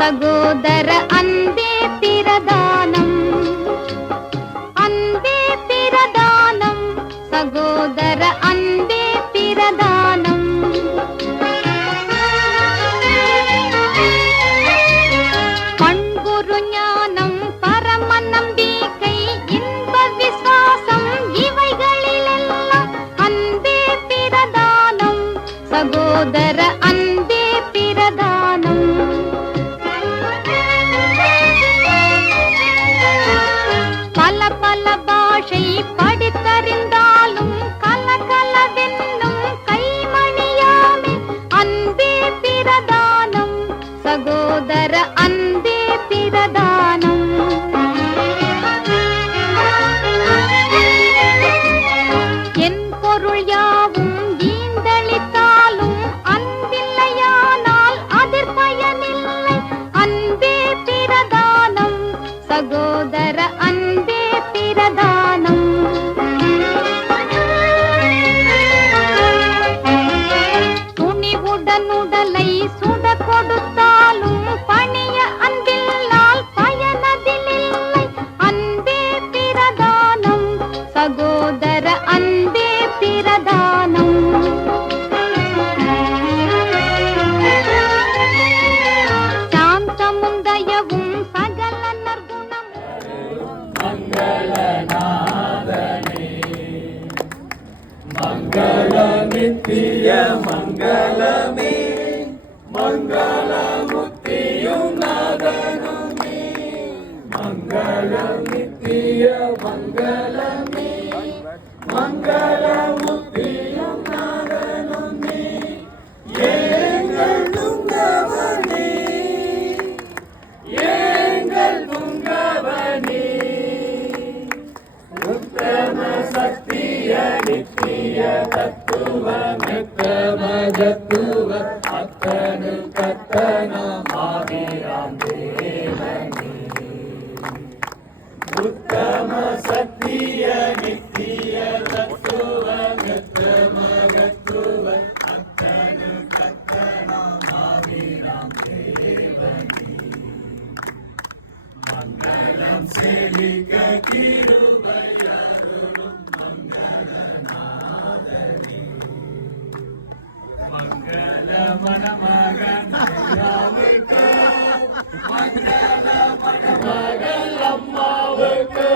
சகோதர அன்பே பிரதானம், அன்பே பிரதானம், சகோதர அன்பே பிரதானம். பண்புரு ஞானம், பரம நம்பிக்கை, இன்ப விசுவாசம், இவைகளிலெல்லாம் அன்பே பிரதானம், சகோதர அன்பே பிரதானம். பல பாஷை படித்தறிந்தாலும் கலகலவென்னும் கைமணியாமே அன்பே பிரதானம், சகோதர அன்பே பிரதானம். என் பொருள் யாவும் ஈந்தளித்தாலும் அன்பில்லையானால் அதிர் பயனில்லை, அன்பே பிரதானம், சகோதர அன்பே பிரதானம். துணிவுடனுடலை சுட கொடுத்தாலும் பணிய அன்பில்லால் பயனதில்லை, அன்பே பிரதானம், சகோதர அன்பே பிரதானம். சாந்தமும் தயவும் சகல நற்குணம் மங்களநாதனே, மங்கள நித்திய மங்களமே, மங்களமுத்தியும் நாதனுமே, மங்கள நித்திய மங்களமே, மங்களமுத்தியும் நாதனுமே. ஏங்கள் துங்கவனே, ஏங்கள் துங்கவனே, உத்தம சத்திய நித்திய தத்துவ மெத்தம தத்துவ அத்தனு கத்தனமாகிறாம் தேவனே. உத்தம சத்திய நித்திய தத்துவ மெத்தம தத்துவ அத்தனு கத்தனமாகிறாம் தேவனே. மங்களம் செழிக்க கிருபையருளும் மங்களநாதனே, மங்கள மணமகன் ஐயாவுக்கு, மங்கள மணமகன் அம்மாவுக்கு,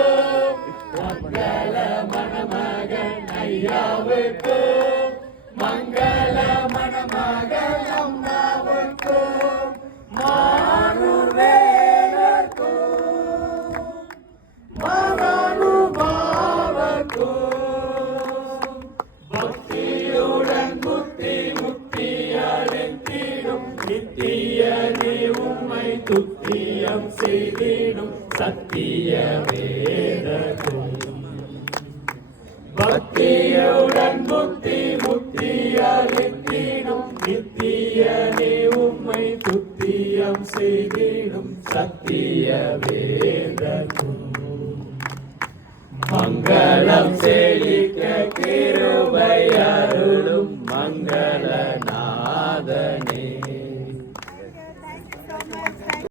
மங்கள மணமகன் ஐயாவுக்கு, மங்கள மணமகன் அம்மாவுக்கு, மாறுவே பக்தியுடன் புத்தி முத்தி அடைந்திடும், நித்திய நீ உம்மை துத்தியம் செய்திடும் சத்திய வேதத்தும். பக்தியுடன் புத்தி முத்தி அடைந்திடும், நித்திய நீ உம்மை துத்தியம் செய்திடும் சத்திய வேதத்தும். மங்களம் செழிக்க கிருபை அருளும் மங்களநாதனே.